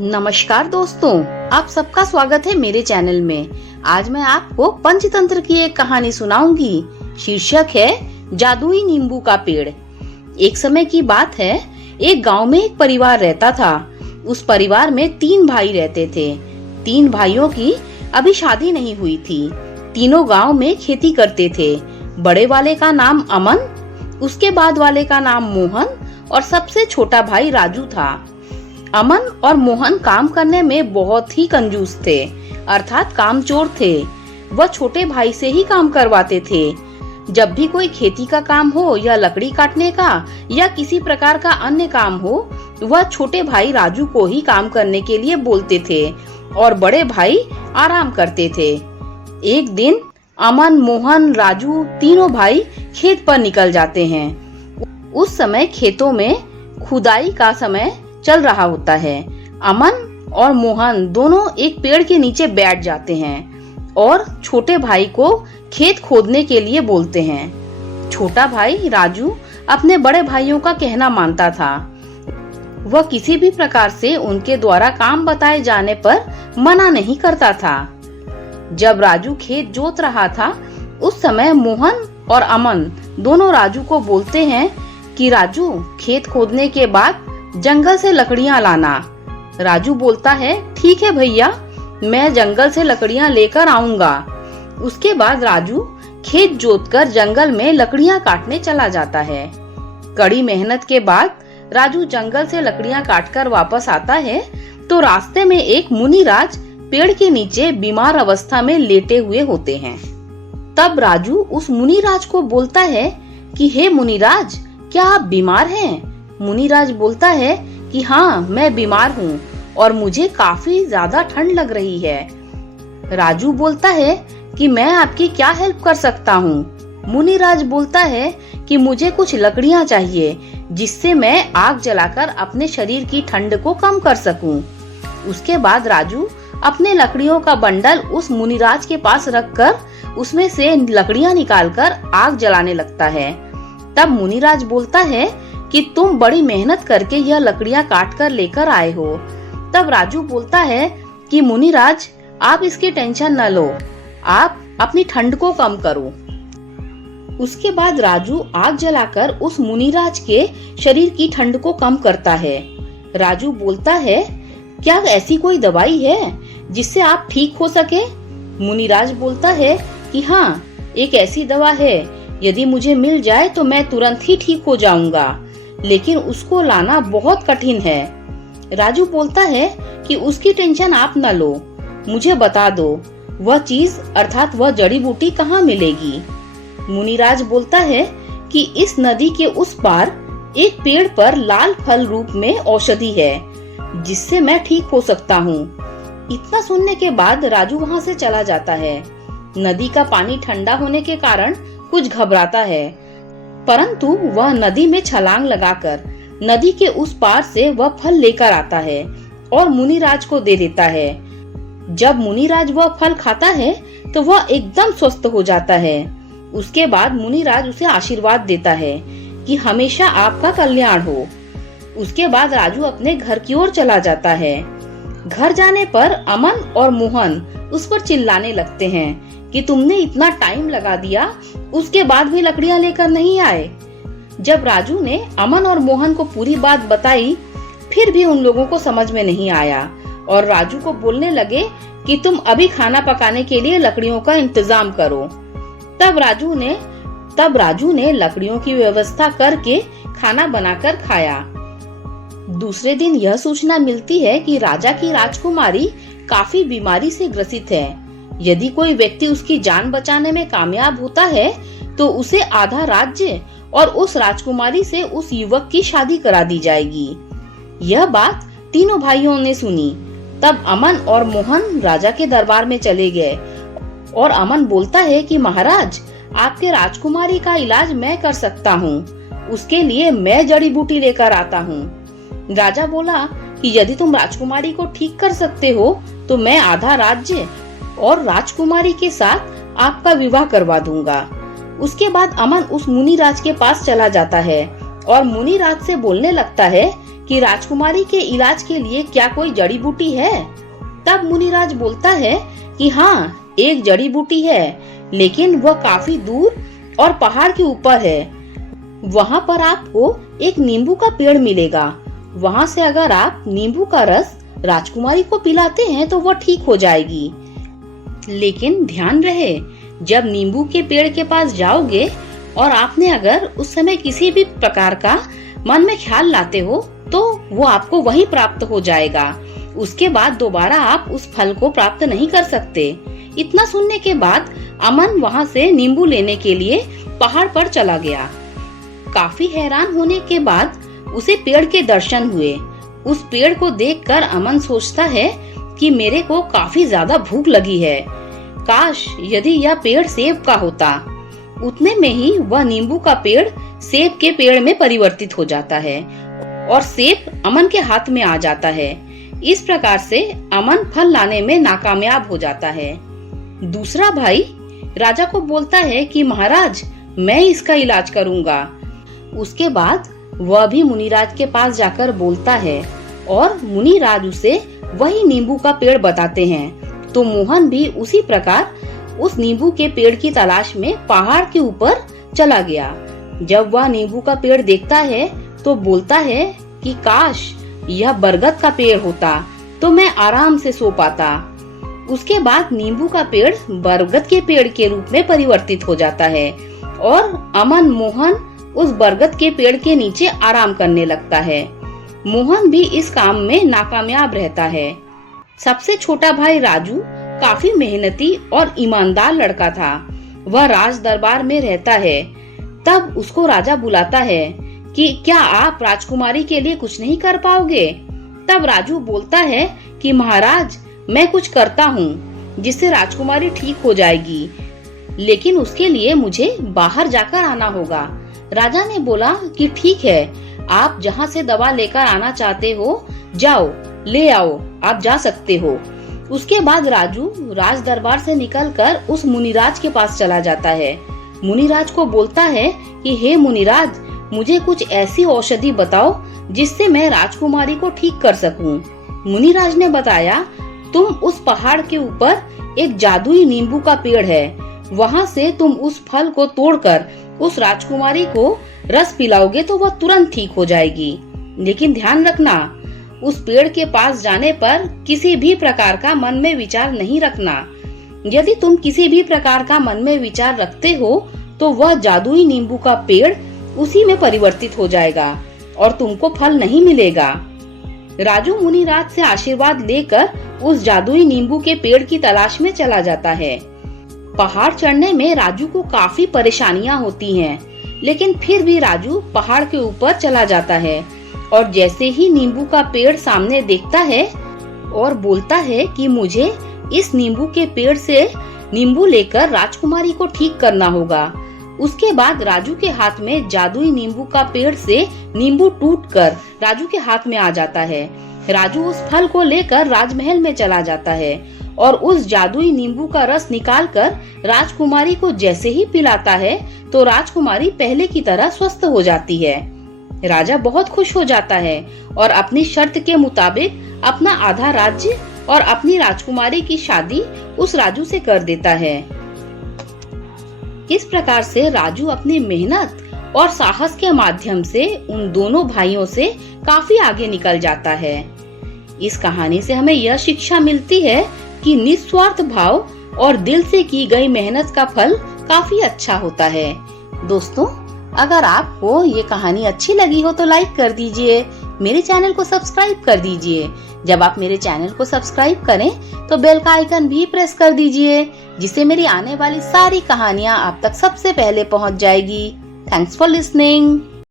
नमस्कार दोस्तों, आप सबका स्वागत है मेरे चैनल में। आज मैं आपको पंचतंत्र की एक कहानी सुनाऊंगी। शीर्षक है जादुई नींबू का पेड़। एक समय की बात है, एक गांव में एक परिवार रहता था। उस परिवार में 3 भाई रहते थे। 3 भाइयों की अभी शादी नहीं हुई थी। तीनों गांव में खेती करते थे। बड़े वाले का नाम अमन, उसके बाद वाले का नाम मोहन और सबसे छोटा भाई राजू था। अमन और मोहन काम करने में बहुत ही कंजूस थे, अर्थात कामचोर थे। वह छोटे भाई से ही काम करवाते थे। जब भी कोई खेती का काम हो या लकड़ी काटने का या किसी प्रकार का अन्य काम हो, वह छोटे भाई राजू को ही काम करने के लिए बोलते थे और बड़े भाई आराम करते थे। एक दिन अमन, मोहन, राजू तीनों भाई खेत पर निकल जाते हैं। उस समय खेतों में खुदाई का समय चल रहा होता है। अमन और मोहन दोनों एक पेड़ के नीचे बैठ जाते हैं और छोटे भाई को खेत खोदने के लिए बोलते हैं। छोटा भाई राजू अपने बड़े भाइयों का कहना मानता था। वह किसी भी प्रकार से उनके द्वारा काम बताए जाने पर मना नहीं करता था। जब राजू खेत जोत रहा था, उस समय मोहन और अमन दोनों राजू को बोलते हैं कि राजू, खेत खोदने के बाद जंगल से लकड़ियां लाना। राजू बोलता है, ठीक है भैया, मैं जंगल से लकड़ियां लेकर आऊंगा। उसके बाद राजू खेत जोतकर जंगल में लकड़ियां काटने चला जाता है। कड़ी मेहनत के बाद राजू जंगल से लकड़ियां काटकर वापस आता है तो रास्ते में एक मुनिराज पेड़ के नीचे बीमार अवस्था में लेटे हुए होते हैं। तब राजू उस मुनिराज को बोलता है कि हे मुनिराज, क्या आप बीमार हैं? मुनिराज बोलता है कि हाँ, मैं बीमार हूँ और मुझे काफी ज्यादा ठंड लग रही है। राजू बोलता है कि मैं आपकी क्या हेल्प कर सकता हूँ? मुनिराज बोलता है कि मुझे कुछ लकड़ियाँ चाहिए जिससे मैं आग जलाकर अपने शरीर की ठंड को कम कर सकूं। उसके बाद राजू अपने लकड़ियों का बंडल उस मुनिराज के पास रखकर उसमें से लकड़ियाँ निकालकर आग जलाने लगता है। तब मुनिराज बोलता है कि तुम बड़ी मेहनत करके यह लकड़ियां काट कर लेकर आए हो। तब राजू बोलता है कि मुनिराज, आप इसकी टेंशन न लो, आप अपनी ठंड को कम करो। उसके बाद राजू आग जलाकर उस मुनिराज के शरीर की ठंड को कम करता है। राजू बोलता है, क्या ऐसी कोई दवाई है जिससे आप ठीक हो सके? मुनिराज बोलता है कि हाँ, एक ऐसी दवा है, यदि मुझे मिल जाए तो मैं तुरंत ही ठीक हो जाऊंगा, लेकिन उसको लाना बहुत कठिन है। राजू बोलता है कि उसकी टेंशन आप न लो, मुझे बता दो वह चीज अर्थात वह जड़ी बूटी कहाँ मिलेगी। मुनिराज बोलता है कि इस नदी के उस पार एक पेड़ पर लाल फल रूप में औषधि है जिससे मैं ठीक हो सकता हूँ। इतना सुनने के बाद राजू वहाँ से चला जाता है। नदी का पानी ठंडा होने के कारण कुछ घबराता है, परंतु वह नदी में छलांग लगाकर नदी के उस पार से वह फल लेकर आता है और मुनिराज को दे देता है। जब मुनिराज वह फल खाता है तो वह एकदम स्वस्थ हो जाता है। उसके बाद मुनिराज उसे आशीर्वाद देता है कि हमेशा आपका कल्याण हो। उसके बाद राजू अपने घर की ओर चला जाता है। घर जाने पर अमन और मोहन उस पर चिल्लाने लगते हैं कि तुमने इतना टाइम लगा दिया, उसके बाद भी लकड़ियां लेकर नहीं आए। जब राजू ने अमन और मोहन को पूरी बात बताई, फिर भी उन लोगों को समझ में नहीं आया और राजू को बोलने लगे कि तुम अभी खाना पकाने के लिए लकड़ियों का इंतजाम करो। तब राजू ने लकड़ियों की व्यवस्था करके खाना बनाकर खाया। दूसरे दिन यह सूचना मिलती है कि राजा की राजकुमारी काफी बीमारी से ग्रसित है। यदि कोई व्यक्ति उसकी जान बचाने में कामयाब होता है तो उसे आधा राज्य और उस राजकुमारी से उस युवक की शादी करा दी जाएगी। यह बात तीनों भाइयों ने सुनी। तब अमन और मोहन राजा के दरबार में चले गए और अमन बोलता है कि महाराज, आपके राजकुमारी का इलाज मैं कर सकता हूँ, उसके लिए मैं जड़ी बूटी लेकर आता हूँ। राजा बोला कि यदि तुम राजकुमारी को ठीक कर सकते हो तो मैं आधा राज्य और राजकुमारी के साथ आपका विवाह करवा दूंगा। उसके बाद अमन उस मुनिराज के पास चला जाता है और मुनिराज से बोलने लगता है कि राजकुमारी के इलाज के लिए क्या कोई जड़ी बूटी है। तब मुनिराज बोलता है कि हाँ, एक जड़ी बूटी है, लेकिन वह काफी दूर और पहाड़ के ऊपर है। वहाँ पर आपको एक नींबू का पेड़ मिलेगा। वहाँ से अगर आप नींबू का रस राजकुमारी को पिलाते हैं तो वह ठीक हो जाएगी। लेकिन ध्यान रहे, जब नींबू के पेड़ के पास जाओगे और आपने अगर उस समय किसी भी प्रकार का मन में ख्याल लाते हो तो वो आपको वही प्राप्त हो जाएगा। उसके बाद दोबारा आप उस फल को प्राप्त नहीं कर सकते। इतना सुनने के बाद अमन वहाँ से नींबू लेने के लिए पहाड़ पर चला गया। काफी हैरान होने के बाद उसे पेड़ के दर्शन हुए। उस पेड़ को देखकर अमन सोचता है कि मेरे को काफी ज्यादा भूख लगी है, काश यदि यह पेड़ सेब का होता। उतने में ही वह नींबू का पेड़ सेब के पेड़ में परिवर्तित हो जाता है और सेब अमन के हाथ में आ जाता है। इस प्रकार से अमन फल लाने में नाकामयाब हो जाता है। दूसरा भाई राजा को बोलता है कि महाराज, मैं इसका इलाज करूंगा। उसके बाद वह भी मुनिराज के पास जाकर बोलता है और मुनिराज उसे वही नींबू का पेड़ बताते हैं। तो मोहन भी उसी प्रकार उस नींबू के पेड़ की तलाश में पहाड़ के ऊपर चला गया। जब वह नींबू का पेड़ देखता है तो बोलता है कि काश यह बरगद का पेड़ होता तो मैं आराम से सो पाता। उसके बाद नींबू का पेड़ बरगद के पेड़ के रूप में परिवर्तित हो जाता है और अमन मोहन उस बरगद के पेड़ के नीचे आराम करने लगता है। मोहन भी इस काम में नाकामयाब रहता है। सबसे छोटा भाई राजू काफी मेहनती और ईमानदार लड़का था। वह राज दरबार में रहता है। तब उसको राजा बुलाता है कि क्या आप राजकुमारी के लिए कुछ नहीं कर पाओगे। तब राजू बोलता है कि महाराज, मैं कुछ करता हूँ जिससे राजकुमारी ठीक हो जाएगी, लेकिन उसके लिए मुझे बाहर जाकर आना होगा। राजा ने बोला कि ठीक है, आप जहाँ से दवा लेकर आना चाहते हो जाओ, ले आओ, आप जा सकते हो। उसके बाद राजू राज दरबार से निकलकर उस मुनिराज के पास चला जाता है। मुनिराज को बोलता है कि हे मुनिराज, मुझे कुछ ऐसी औषधि बताओ जिससे मैं राजकुमारी को ठीक कर सकूं। मुनिराज ने बताया, तुम उस पहाड़ के ऊपर एक जादुई नींबू का पेड़ है, वहाँ से तुम उस फल को तोड़कर उस राजकुमारी को रस पिलाओगे तो वह तुरंत ठीक हो जाएगी। लेकिन ध्यान रखना, उस पेड़ के पास जाने पर किसी भी प्रकार का मन में विचार नहीं रखना। यदि तुम किसी भी प्रकार का मन में विचार रखते हो तो वह जादुई नींबू का पेड़ उसी में परिवर्तित हो जाएगा और तुमको फल नहीं मिलेगा। राजू मुनिराज से आशीर्वाद लेकर उस जादुई नींबू के पेड़ की तलाश में चला जाता है। पहाड़ चढ़ने में राजू को काफी परेशानियां होती हैं, लेकिन फिर भी राजू पहाड़ के ऊपर चला जाता है और जैसे ही नींबू का पेड़ सामने देखता है और बोलता है कि मुझे इस नींबू के पेड़ से नींबू लेकर राजकुमारी को ठीक करना होगा। उसके बाद राजू के हाथ में जादुई नींबू का पेड़ से नींबू टूटकर राजू के हाथ में आ जाता है। राजू उस फल को लेकर राजमहल में चला जाता है और उस जादुई नींबू का रस निकालकर राजकुमारी को जैसे ही पिलाता है तो राजकुमारी पहले की तरह स्वस्थ हो जाती है। राजा बहुत खुश हो जाता है और अपनी शर्त के मुताबिक अपना आधा राज्य और अपनी राजकुमारी की शादी उस राजू से कर देता है। इस प्रकार से राजू अपनी मेहनत और साहस के माध्यम से उन दोनों भाइयों से काफी आगे निकल जाता है। इस कहानी से हमें यह शिक्षा मिलती है कि निस्वार्थ भाव और दिल से की गई मेहनत का फल काफी अच्छा होता है। दोस्तों, अगर आपको ये कहानी अच्छी लगी हो तो लाइक कर दीजिए, मेरे चैनल को सब्सक्राइब कर दीजिए। जब आप मेरे चैनल को सब्सक्राइब करें तो बेल का आइकन भी प्रेस कर दीजिए, जिससे मेरी आने वाली सारी कहानियाँ आप तक सबसे पहले पहुँच जाएगी। Thanks for listening.